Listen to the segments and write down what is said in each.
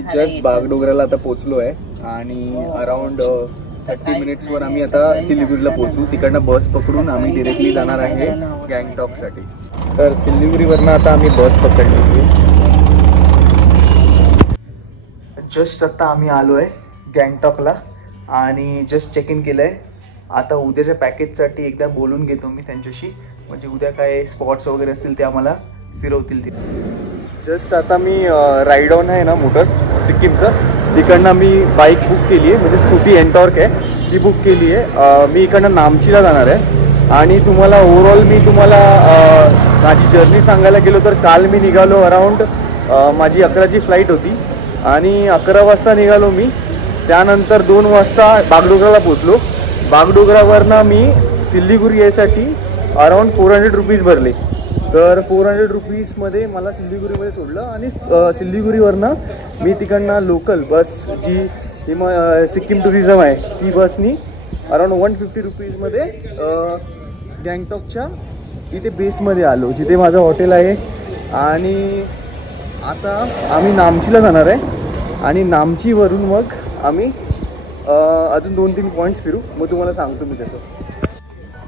आम्ही जस्ट बागडोगराला आता पोहोचलो आहे आणि अराउंड 30 मिनिट्सवर आम्ही आता सिलिगुरीला पोहोचू. तिकडनं बस पकडून आम्ही डिरेक्टली जाणार आहे गँगटॉकसाठी. तर सिलिगुरीवरनं आता आम्ही बस पकडली. जस्ट आता आम्ही आलो आहे गँगटॉकला आणि जस्ट चेक इन केलं आहे. आता उद्याच्या पॅकेजसाठी एकदा बोलून घेतो मी त्यांच्याशी, म्हणजे उद्या काय स्पॉट्स वगैरे असतील ते आम्हाला फिरवतील ते. जस्ट आता मी राईड ऑन आहे ना मोटर्स सिक्कीमचं, तिकडनं मी बाईक बुक केली आहे, म्हणजे स्कूटी एनटॉर्क आहे ती बुक केली आहे. मी इकडनं नामचीला जाणार आहे आणि तुम्हाला ओव्हरऑल मी तुम्हाला माझी जर्नी सांगायला गेलो तर काल मी निघालो अराउंड माझी 11ची फ्लाईट होती आणि 11 वाजता निघालो मी. त्यानंतर 2 वाजता बागडोगराला पोचलो. बागडोगरावरनं मी सिल्लीगुरी यायसाठी अराउंड 400 रुपीज भरले. तर 400 रुपीजमध्ये मला सिल्लीगुरीमध्ये सोडलं आणि सिल्लीगुरीवरनं मी तिकडनं लोकल बस जी सिक्कीम टुरिझम आहे ती बसनी अराउंड 150 रुपीजमध्ये गँगटॉकच्या इथे बेसमध्ये आलो, जिथे माझं हॉटेल आहे. आणि आता आम्ही नामचीला जाणार आहे आणि नामचीवरून मग आम्ही अजून 2-3 पॉईंट्स फिरू, मग तुम्हाला सांगतो मी तसं.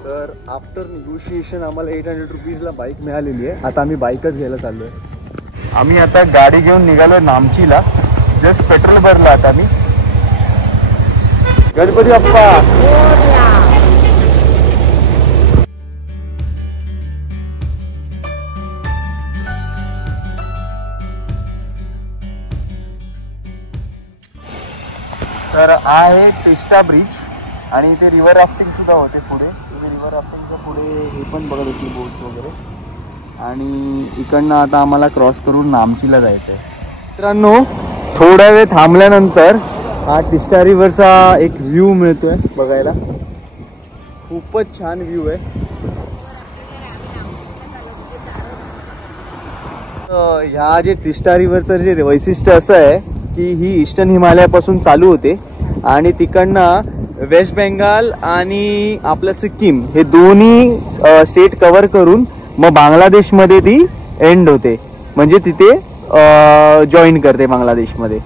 तर आफ्टर निगोशिएशन आम्हाला 800 रुपीजला बाईक मिळालेली आहे. आता आम्ही बाईकच घ्यायला चाललो आहे. आम्ही आता गाडी घेऊन निघालो नामचीला. जस्ट पेट्रोल भरलं आता मी. गणपती बाप्पा. तर आहे टिस्टा ब्रिज आणि इथे रिव्हर राफ्टिंग सुद्धा होते पुढे. रिव्हर राफ्टिंगच्या पुढे हे पण बघत होती बोट्स वगैरे. आणि इकडनं आता आम्हाला क्रॉस करून नामचीला जायचं आहे. मित्रांनो, थोडा वेळ थांबल्यानंतर हा टिस्टा रिव्हरचा एक व्ह्यू मिळतोय बघायला. खूपच छान व्ह्यू आहे. ह्या जे टिस्टा रिव्हरचं जे वैशिष्ट्य असं आहे की ही ईस्टर्न हिमालयापासून चालू होते आणि तिकडनं वेस्ट बेंगाल आणि आपलं सिक्कीम हे दोन्ही स्टेट कव्हर करून मग बांगलादेशमध्ये ती एंड होते, म्हणजे तिथे जॉईन करते बांगलादेशमध्ये.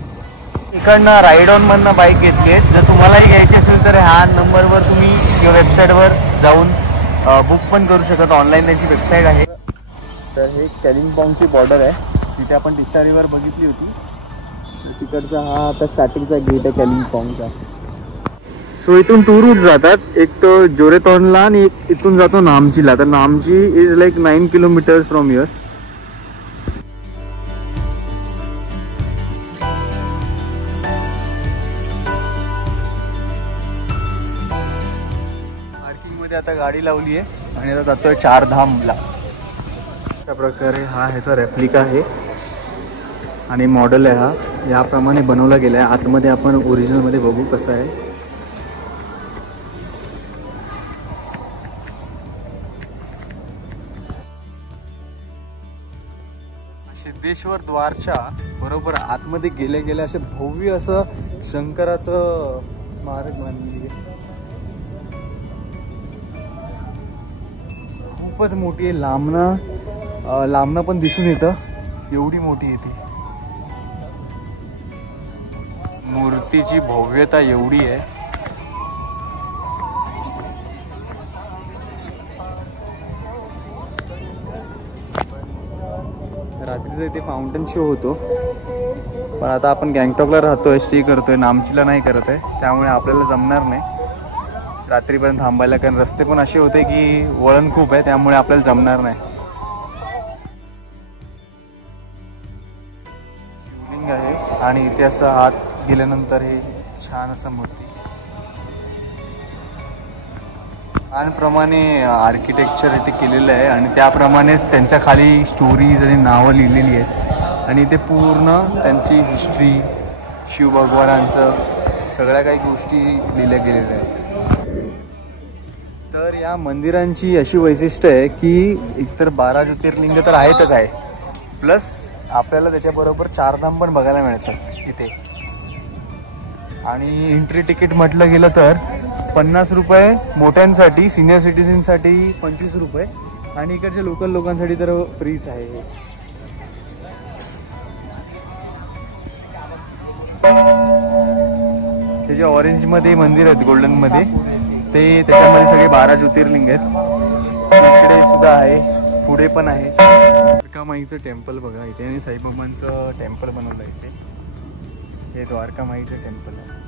इकडनं राईड ऑन मधनं बाईक घेतली आहे. जर तुम्हालाही घ्यायची असेल तर ह्या नंबरवर तुम्ही किंवा वेबसाईटवर जाऊन बुक पण करू शकता. ऑनलाईन त्याची वेबसाईट आहे. तर हे कॅलिम्पॉंगची बॉर्डर आहे, तिथे आपण टिस्टा रिव्हर बघितली होती. तिकडचा हा आता स्टार्टिंगचा गेट आहे कॅलिम्पॉंगचा. सो इथून 2 रूट जातात, एक तो जोरेतॉनला आणि एक इथून जातो नामचीला. तर Namchi is like 9 kilometers from here. पार्किंगमध्ये आता गाडी लावली आहे आणि आता जातोय 4 धामला. अशा प्रकारे हा ह्याचा रेप्लिका आहे आणि मॉडेल आहे हा. याप्रमाणे बनवला गेला आहे. आतमध्ये आपण ओरिजिनलमध्ये बघू कसं आहे. सिद्धेश्वर द्वारच्या बरोबर आतमध्ये गेल्या गेल्या असं भव्य असं शंकराचं स्मारक बांधलेली आहे. खूपच मोठी आहे. लांबणं पण दिसून येतं, एवढी मोठी आहे ती. मूर्तीची भव्यता एवढी आहे. रात्रीचा इथे फाउंटन शो होतो, पण आता आपण गँगटॉकला राहतोय, स्टे करतोय, नामचीला नाही करत आहे, त्यामुळे आपल्याला जमणार नाही रात्रीपर्यंत थांबायला. कारण रस्ते पण असे होते की वळण खूप आहे, त्यामुळे आपल्याला जमणार नाही. शिवलिंग आहे आणि इथे असं आत गेल्यानंतर हे छान असं मूर्ती. छानप्रमाणे आर्किटेक्चर इथे केलेलं आहे आणि त्याप्रमाणेच त्यांच्या खाली स्टोरीज आणि नावं लिहिलेली आहेत आणि इथे पूर्ण त्यांची हिस्ट्री, शिवभगवानांचं सगळ्या काही गोष्टी लिहिल्या गेलेल्या आहेत. तर या मंदिरांची अशी वैशिष्ट्य आहे की एकतर 12 ज्योतिर्लिंग तर आहेतच आहे, प्लस आपल्याला त्याच्याबरोबर 4 धाम पण बघायला मिळतात इथे. आणि एंट्री तिकीट म्हटलं गेलं तर 50 रुपये मोठ्यांसाठी, सिनियर सिटीजनसाठी 25 रुपये आणि इकडच्या लोकल लोकांसाठी तर फ्रीच आहे. ते जे ऑरेंजमध्ये मंदिर आहेत गोल्डनमध्ये ते त्याच्यामध्ये सगळे 12 ज्योतिर्लिंग आहेत. इकडे सुद्धा आहे, पुढे पण आहे. द्वारकामाईचं टेम्पल बघा इथे आणि साईबाबांचं टेम्पल बनवलं आहे इथे. हे द्वारकामाईचं टेम्पल आहे.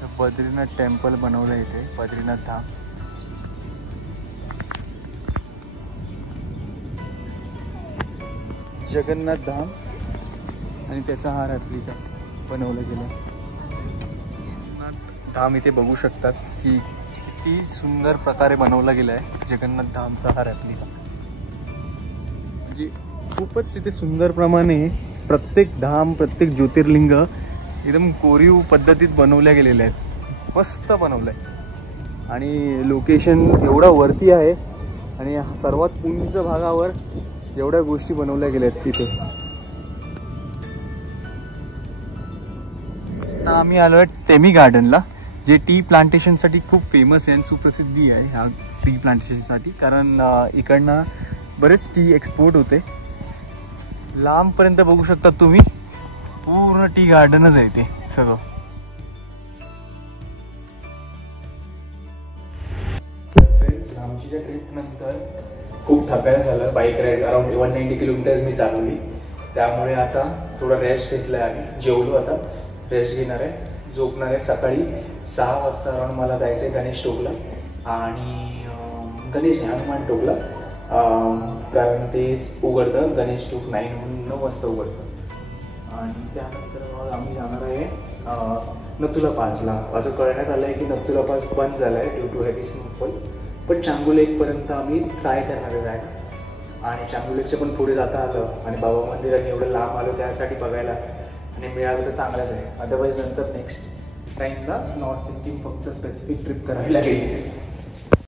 तर बद्रीनाथ टेम्पल बनवलं आहे इथे, बद्रीनाथ धाम. जगन्नाथ धाम आणि त्याचा हार आपली इथं बनवलं गेलं. जगन्नाथ धाम इथे बघू शकतात की किती सुंदर प्रकारे बनवला गेला आहे. जगन्नाथ धामचा हार आपली म्हणजे खूपच इथे सुंदर प्रमाणे प्रत्येक धाम, प्रत्येक ज्योतिर्लिंग एकदम कोरीव पद्धतीत बनवल्या गेलेल्या आहेत. मस्त बनवलं आहे आणि लोकेशन एवढा वरती आहे आणि सर्वात उंच भागावर एवढ्या गोष्टी बनवल्या गेल्या आहेत तिथे. आता आम्ही आलो आहे टेमी गार्डनला, जे टी प्लांटेशनसाठी खूप फेमस आहे आणि सुप्रसिद्धी आहे ह्या टी प्लांटेशनसाठी. कारण इकडनं बरेच टी एक्सपोर्ट होते. लांबपर्यंत बघू शकता तुम्ही, पूर्ण टी गार्डनच आहे ते सगळं. फ्रेंड्स, लांबच्या ट्रिपनंतर खूप थकायला झालं. बाईक राईड अराउंड 190 किलोमीटर्स मी चालवली. त्यामुळे आता थोडा रेस्ट घेतला आहे आम्ही. जेवलो, आता रेस्ट घेणार आहे, झोपणार आहे. सकाळी 6 वाजता अराउंड मला जायचं आहे गणेश टोकला आणि हनुमान टोकला, कारण तेच उघडतं. गणेश टोक 9 वाजता उघडतं. आणि त्यानंतर मग आम्ही जाणार आहे नथुला पासला. असं कळण्यात आलं आहे की नथुला पास बंद झाला आहे ड्यू टू हेवी स्नोफॉल. पण चांगू लेकपर्यंत आम्ही ट्राय करणार आहे जायला. आणि चांगू लेकच्या पण पुढे जाता आलं आणि बाबा मंदिराने एवढं लांब आलो त्यासाठी बघायला आणि मिळालं तर चांगलंच आहे. अदरवाईज नंतर नेक्स्ट टाईमला नॉर्थ सिक्कीम फक्त स्पेसिफिक ट्रिप करायला गेली.